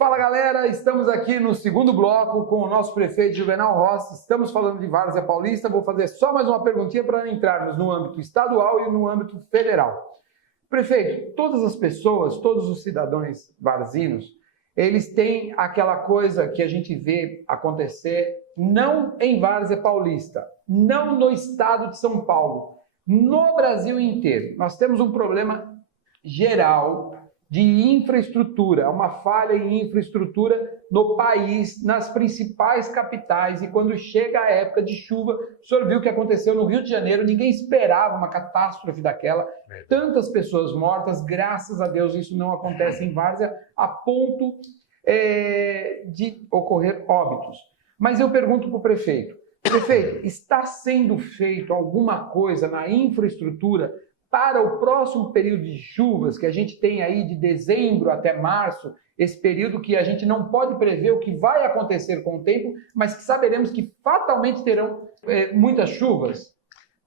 Fala galera, estamos aqui no segundo bloco com o nosso prefeito Juvenal Rossi. Estamos falando de Várzea Paulista. Vou fazer só mais uma perguntinha para entrarmos no âmbito estadual e no âmbito federal. Prefeito, todas as pessoas, todos os cidadãos varzinos, eles têm aquela coisa que a gente vê acontecer não em Várzea Paulista, não no estado de São Paulo, no Brasil inteiro. Nós temos um problema geral de infraestrutura, uma falha em infraestrutura no país, nas principais capitais, e quando chega a época de chuva, o senhor viu o que aconteceu no Rio de Janeiro, ninguém esperava uma catástrofe daquela, tantas pessoas mortas, graças a Deus isso não acontece em Várzea, a ponto de ocorrer óbitos. Mas eu pergunto para o prefeito, está sendo feito alguma coisa na infraestrutura para o próximo período de chuvas, que a gente tem aí de dezembro até março, esse período que a gente não pode prever o que vai acontecer com o tempo, mas que saberemos que fatalmente terão muitas chuvas?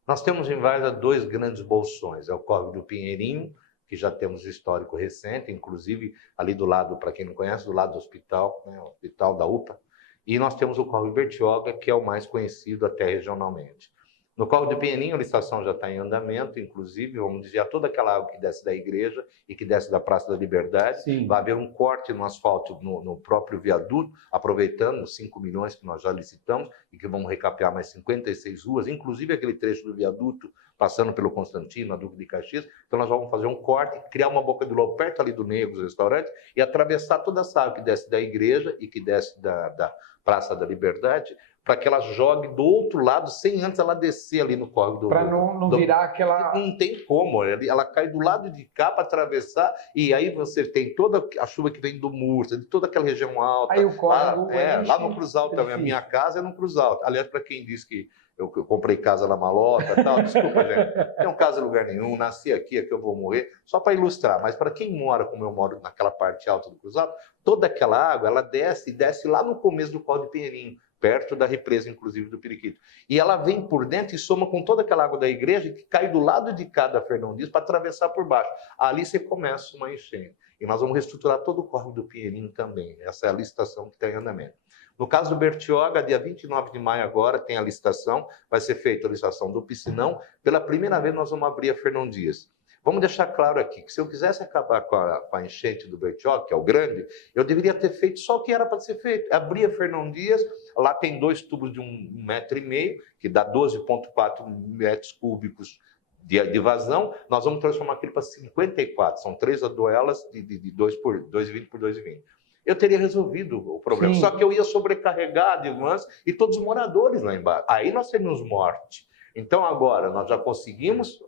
Nós temos em Várzea dois grandes bolsões, é o Córrego do Pinheirinho, que já temos histórico recente, inclusive ali do lado, para quem não conhece, do lado do hospital, né, o hospital da UPA, e nós temos o Córrego Bertioga, que é o mais conhecido até regionalmente. No Córrego do Pinheirinho, a licitação já está em andamento, inclusive, vamos desviar toda aquela água que desce da igreja e que desce da Praça da Liberdade. Sim. Vai haver um corte no asfalto no próprio viaduto, aproveitando os 5 milhões que nós já licitamos e que vamos recapear mais 56 ruas, inclusive aquele trecho do viaduto passando pelo Constantino, a Duque de Caxias. Então nós vamos fazer um corte, criar uma boca de lobo perto ali do Negros, restaurante, e atravessar toda essa água que desce da igreja e que desce da Praça da Liberdade, para que ela jogue do outro lado, sem antes ela descer ali no córrego do... Para não virar aquela... Não tem como, ela cai do lado de cá para atravessar, e aí você tem toda a chuva que vem do Mursa, de toda aquela região alta. Aí o córrego... Lá no Cruz Alto também, a minha casa é no Cruz Alto. Aliás, para quem diz que eu comprei casa na Malota e tal, desculpa, gente, não tenho casa em lugar nenhum, nasci aqui, aqui eu vou morrer, só para ilustrar. Mas para quem mora, como eu moro naquela parte alta do Cruz Alto, toda aquela água, ela desce lá no começo do Córrego do Pinheirinho, perto da represa, inclusive, do Periquito. E ela vem por dentro e soma com toda aquela água da igreja que cai do lado de cá da Fernão Dias para atravessar por baixo. Ali você começa uma enchente. E nós vamos reestruturar todo o Córrego do Pinheirinho também. Essa é a licitação que está em andamento. No caso do Bertioga, dia 29 de maio agora, tem a licitação, vai ser feita a licitação do Piscinão. Pela primeira vez nós vamos abrir a Fernão Dias. Vamos deixar claro aqui que se eu quisesse acabar com a enchente do Bertioga, que é o grande, eu deveria ter feito só o que era para ser feito. Abrir a Fernão Dias, lá tem 2 tubos de 1,5 metro, que dá 12,4 metros cúbicos de vazão. Nós vamos transformar aquilo para 54, são 3 aduelas de 2,20 por 2,20. Eu teria resolvido o problema, Sim. Só que eu ia sobrecarregar de vans e todos os moradores lá embaixo. Aí nós teríamos morte. Então, agora, nós já conseguimos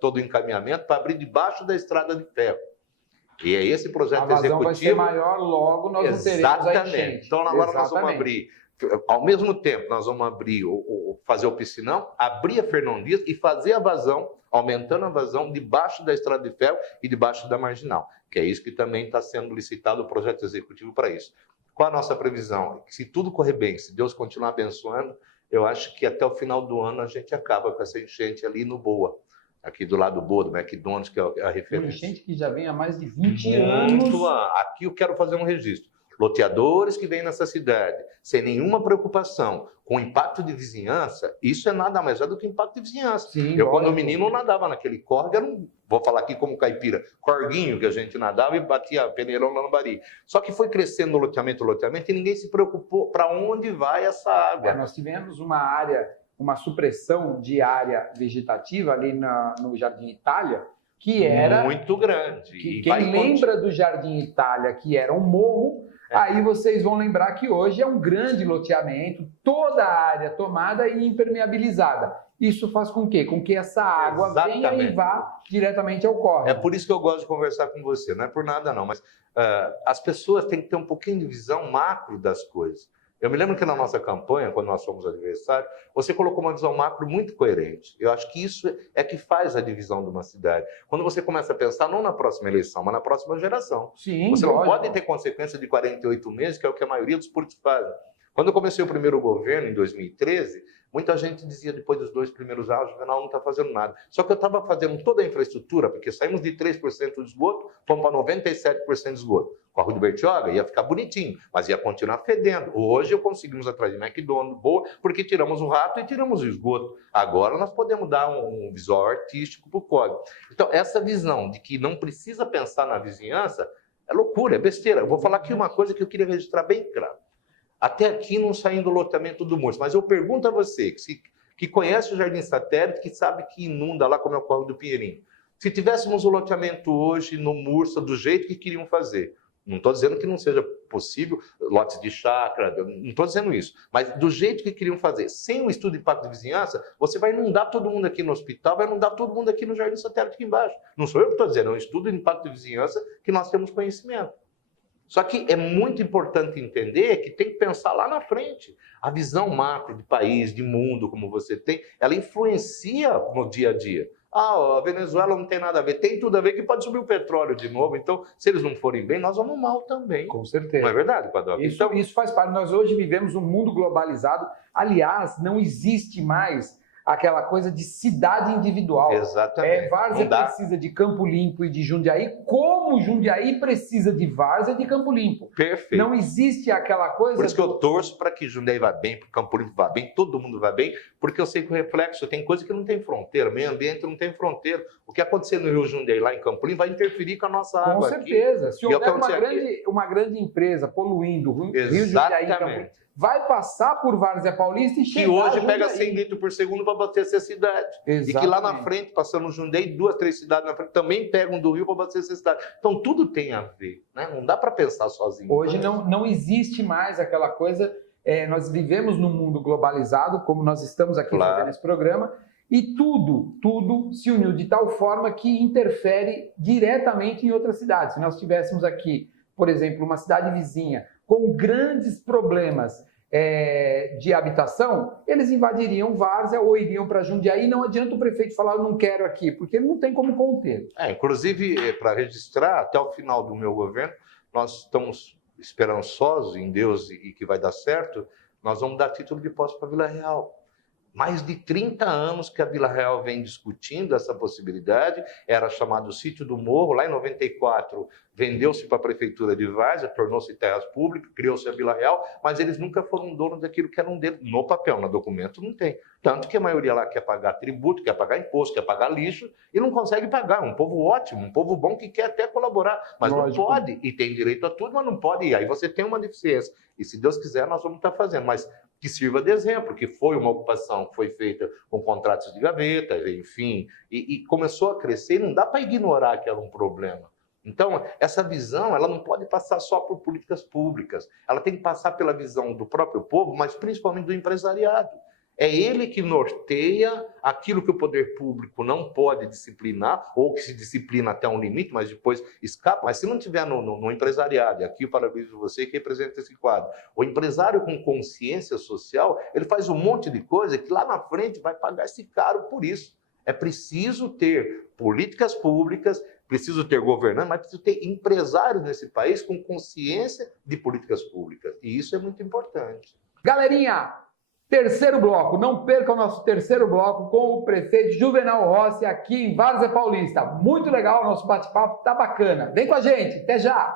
todo o encaminhamento para abrir debaixo da estrada de ferro. E é esse projeto executivo... A vazão vai ser maior, logo nós não teremos a enchente. Então, agora nós vamos abrir... Ao mesmo tempo, nós vamos abrir, fazer o piscinão, abrir a Fernão Dias e fazer a vazão, aumentando a vazão debaixo da estrada de ferro e debaixo da marginal. Que é isso que também está sendo licitado o projeto executivo para isso. Qual a nossa previsão? Se tudo correr bem, se Deus continuar abençoando, eu acho que até o final do ano a gente acaba com essa enchente ali no Boa, aqui do lado do Boa, do McDonald's, que é a referência. Uma enchente que já vem há mais de 20 anos. Aqui eu quero fazer um registro. Loteadores que vêm nessa cidade, sem nenhuma preocupação, com impacto de vizinhança, isso é nada mais do que impacto de vizinhança. Sim, quando menino, nadava naquele córrego, vou falar aqui como caipira, corguinho que a gente nadava e batia peneirão na Lambari. Só que foi crescendo o loteamento, e ninguém se preocupou para onde vai essa água. Nós tivemos uma supressão de área vegetativa ali no Jardim Itália, que era... muito grande. Quem lembra do Jardim Itália, que era um morro, aí vocês vão lembrar que hoje é um grande loteamento, toda a área tomada e impermeabilizada. Isso faz com quê? Com que essa água venha e vá diretamente ao córrego. É por isso que eu gosto de conversar com você, não é por nada não, mas as pessoas têm que ter um pouquinho de visão macro das coisas. Eu me lembro que na nossa campanha, quando nós fomos adversários, você colocou uma visão macro muito coerente. Eu acho que isso é que faz a divisão de uma cidade. Quando você começa a pensar não na próxima eleição, mas na próxima geração. Sim, você não pode ter consequência de 48 meses, que é o que a maioria dos políticos fazem. Quando eu comecei o primeiro governo, em 2013, muita gente dizia, depois dos 2 primeiros anos, o Juvenal não está fazendo nada. Só que eu estava fazendo toda a infraestrutura, porque saímos de 3% de esgoto, fomos para 97% de esgoto. Com a Rua do Bertioga ia ficar bonitinho, mas ia continuar fedendo. Hoje conseguimos atrair McDonald's, boa, porque tiramos o rato e tiramos o esgoto. Agora nós podemos dar um visual artístico para o código. Então, essa visão de que não precisa pensar na vizinhança é loucura, é besteira. Eu vou falar aqui uma coisa que eu queria registrar bem claro. Até aqui não saindo o loteamento do Murso, mas eu pergunto a você, que conhece o Jardim Satélite, que sabe que inunda lá como é o Córrego do Pinheirinho. Se tivéssemos o loteamento hoje no Mursa do jeito que queriam fazer, não estou dizendo que não seja possível, lotes de chácara, não estou dizendo isso, mas do jeito que queriam fazer, sem o estudo de impacto de vizinhança, você vai inundar todo mundo aqui no hospital, vai inundar todo mundo aqui no Jardim Satélite aqui embaixo. Não sou eu que estou dizendo, é um estudo de impacto de vizinhança que nós temos conhecimento. Só que é muito importante entender que tem que pensar lá na frente. A visão macro de país, de mundo, como você tem, ela influencia no dia a dia. Ah, a Venezuela não tem nada a ver. Tem tudo a ver que pode subir o petróleo de novo. Então, se eles não forem bem, nós vamos mal também. Com certeza. Não é verdade, Padre? Isso faz parte. Nós hoje vivemos um mundo globalizado. Aliás, não existe mais aquela coisa de cidade individual. Exatamente. Várzea precisa de Campo Limpo e de Jundiaí, como Jundiaí precisa de Várzea e de Campo Limpo. Perfeito. Não existe aquela coisa... Por isso que eu torço para que Jundiaí vá bem, para que Campo Limpo vá bem, todo mundo vá bem, porque eu sei que o reflexo tem coisa que não tem fronteira, meio ambiente não tem fronteira. O que acontecer no Rio Jundiaí, lá em Campo Limpo, vai interferir com a nossa água. Com certeza. Aqui. Se houver uma grande empresa poluindo o Rio Jundiaí, Campo Limpo, vai passar por Várzea Paulista e chegar... Que hoje pega 100 litros por segundo para abastecer a cidade. Exatamente. E que lá na frente, passando o Jundiaí, 2, 3 cidades na frente, também pegam do rio para abastecer a cidade. Então, tudo tem a ver. Né? Não dá para pensar sozinho. Hoje não existe mais aquela coisa... nós vivemos num mundo globalizado, como nós estamos aqui fazendo esse programa, e tudo se uniu de tal forma que interfere diretamente em outras cidades. Se nós tivéssemos aqui, por exemplo, uma cidade vizinha com grandes problemas de habitação, eles invadiriam Várzea ou iriam para Jundiaí. Não adianta o prefeito falar, eu não quero aqui, porque ele não tem como conter. Inclusive, para registrar, até o final do meu governo, nós estamos esperançosos em Deus e que vai dar certo, nós vamos dar título de posse para Vila Real. Mais de 30 anos que a Vila Real vem discutindo essa possibilidade, era chamado Sítio do Morro, lá em 94 vendeu-se para a Prefeitura de Várzea, tornou-se terras públicas, criou-se a Vila Real, mas eles nunca foram donos daquilo que era um deles, no papel, no documento não tem. Tanto que a maioria lá quer pagar tributo, quer pagar imposto, quer pagar lixo e não consegue pagar. Um povo ótimo, um povo bom que quer até colaborar, mas Lógico. Não pode, e tem direito a tudo, mas não pode, e aí você tem uma deficiência. E se Deus quiser, nós vamos estar fazendo, mas que sirva de exemplo, que foi uma ocupação que foi feita com contratos de gaveta, enfim, e começou a crescer, e não dá para ignorar que era um problema. Então, essa visão, ela não pode passar só por políticas públicas, ela tem que passar pela visão do próprio povo, mas principalmente do empresariado. É ele que norteia aquilo que o poder público não pode disciplinar, ou que se disciplina até um limite, mas depois escapa. Mas se não tiver no empresariado, e aqui eu parabenizo você que representa esse quadro, o empresário com consciência social, ele faz um monte de coisa que lá na frente vai pagar esse caro por isso. É preciso ter políticas públicas, preciso ter governantes, mas preciso ter empresários nesse país com consciência de políticas públicas. E isso é muito importante. Galerinha, terceiro bloco. Não perca o nosso terceiro bloco com o prefeito Juvenal Rossi aqui em Várzea Paulista. Muito legal o nosso bate-papo, tá bacana. Vem com a gente, até já!